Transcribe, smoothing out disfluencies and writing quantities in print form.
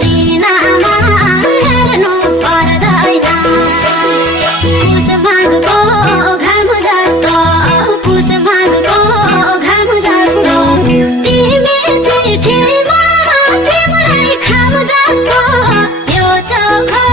चिनामा हेर्नु पर्दैन पुस माझको घाम जस्तो पुस माझको घाम जस्तो तिमी चिठीमा तिम्रै खाम जस्तो यो चोखो